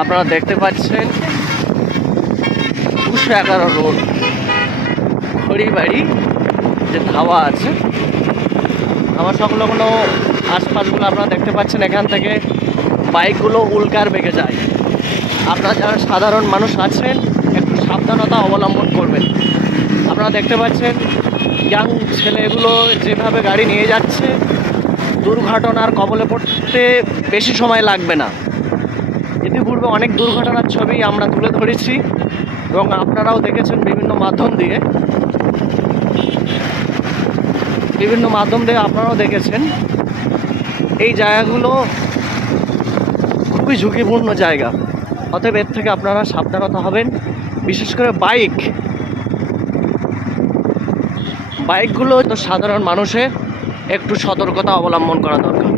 আপনারা দেখতে পাচ্ছেন 211 রোড খড়িবাড়ি যে ধাওয়া আছে, আমার সংলগ্ন আশপাশগুলো আপনারা দেখতে পাচ্ছেন। এখান থেকে বাইকগুলো উল্কার বেগে যায়। আপনারা যারা সাধারণ মানুষ আছেন একটু সাবধানতা অবলম্বন করবেন। আপনারা দেখতে পাচ্ছেন ইয়াং ছেলেগুলো যেভাবে গাড়ি নিয়ে যাচ্ছে, দুর্ঘটনার কবলে পড়তে বেশি সময় লাগবে না। ইতিপূর্বে অনেক দুর্ঘটনার ছবি আমরা তুলে ধরেছি এবং আপনারাও দেখেছেন বিভিন্ন মাধ্যম দিয়ে আপনারাও দেখেছেন। এই জায়গাগুলো খুবই ঝুঁকিপূর্ণ জায়গা, অতএব এর থেকে আপনারা সাবধানতা হবেন। বিশেষ করে বাইকগুলো তো সাধারণ মানুষের একটু সতর্কতা অবলম্বন করা দরকার।